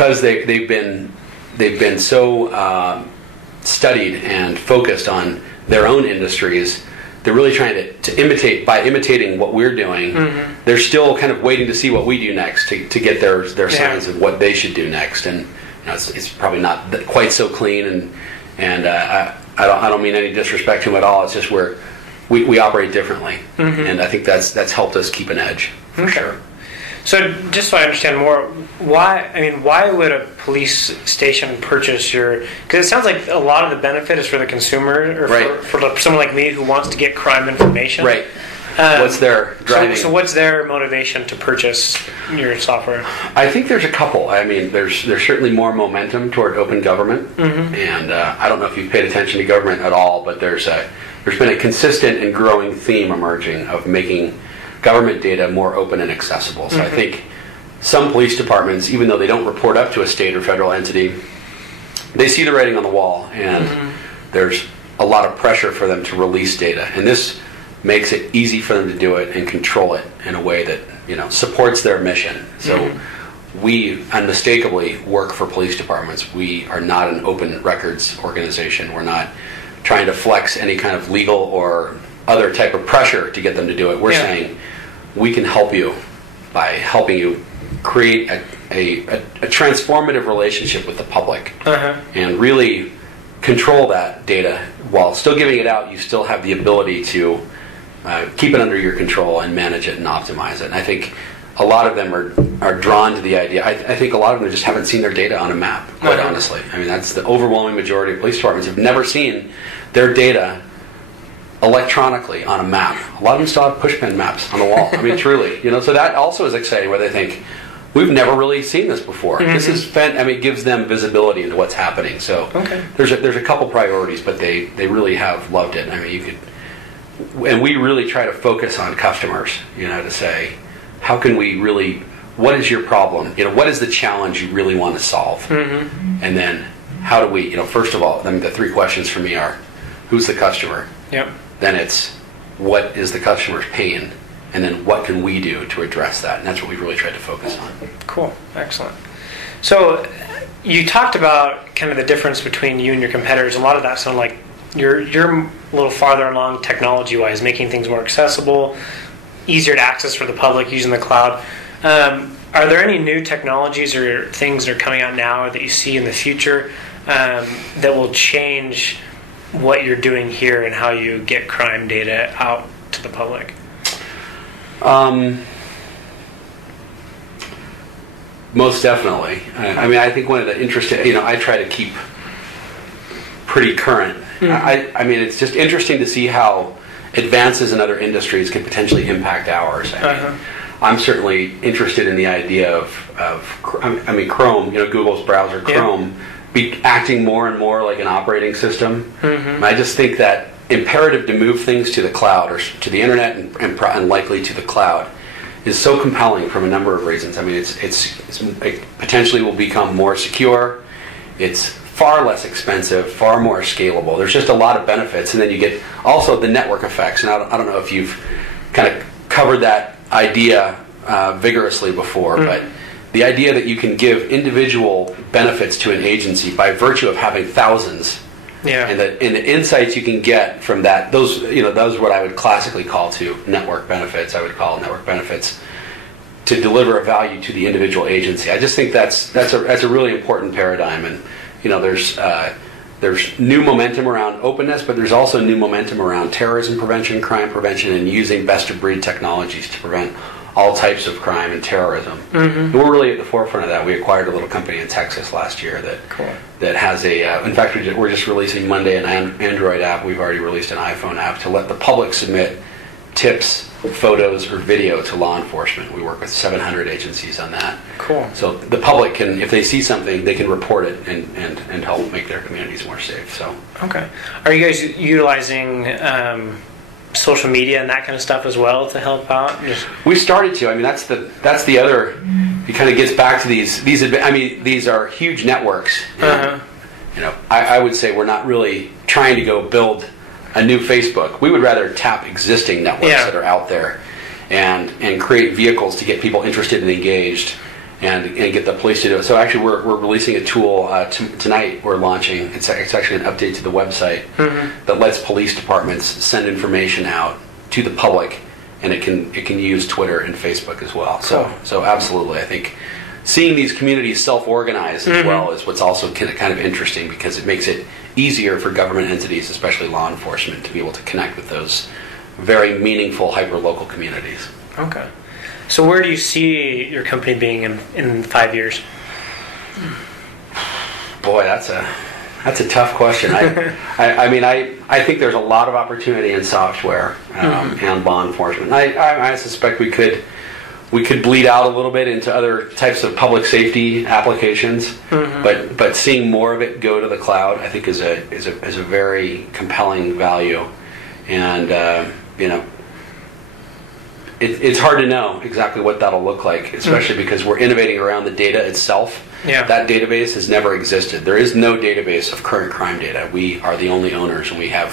because they've been so studied and focused on their own industries. They're really trying to imitate. By imitating what we're doing, they're still kind of waiting to see what we do next to get their signs of what they should do next. And it's probably not quite so clean. And I don't mean any disrespect to them at all. It's just we operate differently, and I think that's helped us keep an edge for sure. So just so I understand more, why would a police station purchase your? Because it sounds like a lot of the benefit is for the consumer, or for someone like me who wants to get crime information. Right. What's their driving? So what's their motivation to purchase your software? I think there's a couple. I mean, there's certainly more momentum toward open government, and I don't know if you've paid attention to government at all, but there's been a consistent and growing theme emerging of making government data more open and accessible. So I think some police departments, even though they don't report up to a state or federal entity, they see the writing on the wall, and there's a lot of pressure for them to release data. And this makes it easy for them to do it and control it in a way that supports their mission. So we unmistakably work for police departments. We are not an open records organization. We're not trying to flex any kind of legal or other type of pressure to get them to do it. We're saying we can help you by helping you create a transformative relationship with the public and really control that data while still giving it out. You still have the ability to keep it under your control and manage it and optimize it. And I think a lot of them are drawn to the idea. I think a lot of them just haven't seen their data on a map, quite honestly. I mean, that's the overwhelming majority of police departments have never seen their data electronically on a map. A lot of them still have pushpin maps on the wall. I mean, truly, so that also is exciting, where they think we've never really seen this before. This is it gives them visibility into what's happening. So there's a couple priorities, but they really have loved it. I mean, and we really try to focus on customers, to say, how can we really, what is your problem? What is the challenge you really want to solve? And then how do we, first of all, the three questions for me are, who's the customer? Yep. Then it's, what is the customer's pain? And then what can we do to address that? And that's what we really tried to focus on. Cool. Excellent. So you talked about kind of the difference between you and your competitors. A lot of that sounded like you're a little farther along technology-wise, making things more accessible, easier to access for the public using the cloud. Are there any new technologies or things that are coming out now that you see in the future that will change what you're doing here and how you get crime data out to the public? Most definitely. I think one of the interesting, I try to keep pretty current. It's just interesting to see how advances in other industries can potentially impact ours. I'm certainly interested in the idea of Chrome, Google's browser, Chrome, be acting more and more like an operating system. I just think that imperative to move things to the cloud or to the internet and likely to the cloud is so compelling from a number of reasons. I mean, it potentially will become more secure. It's far less expensive, far more scalable. There's just a lot of benefits, and then you get also the network effects. And I don't know if you've kind of covered that idea vigorously before, but the idea that you can give individual benefits to an agency by virtue of having thousands, and the insights you can get from that, those are what I would classically call network benefits. I would call network benefits to deliver a value to the individual agency. I just think that's a really important paradigm, and there's new momentum around openness, but there's also new momentum around terrorism prevention, crime prevention, and using best-of-breed technologies to prevent all types of crime and terrorism. And we're really at the forefront of that. We acquired a little company in Texas last year that has in fact, we're just releasing Monday an Android app. We've already released an iPhone app to let the public submit tips, photos, or video to law enforcement. We work with 700 agencies on that. Cool. So the public can, if they see something, they can report it and help make their communities more safe. So. Okay. Are you guys utilizing social media and that kind of stuff as well to help out? We started to. I mean, that's the other. It kind of gets back to these. These are huge networks. I would say we're not really trying to go build a new Facebook. We would rather tap existing networks that are out there, and create vehicles to get people interested and engaged, and get the police to do it. So actually, we're releasing a tool tonight. We're launching. It's actually an update to the website that lets police departments send information out to the public, and it can use Twitter and Facebook as well. So absolutely, I think seeing these communities self-organize as well is what's also kind of interesting, because it makes it easier for government entities, especially law enforcement, to be able to connect with those very meaningful hyper-local communities. Okay. So where do you see your company being in 5 years? Boy, that's a tough question. I think there's a lot of opportunity in software and law enforcement. I suspect we could bleed out a little bit into other types of public safety applications, but seeing more of it go to the cloud, I think is a very compelling value, and it's hard to know exactly what that'll look like, especially because we're innovating around the data itself. Yeah. That database has never existed. There is no database of current crime data. We are the only owners, and we have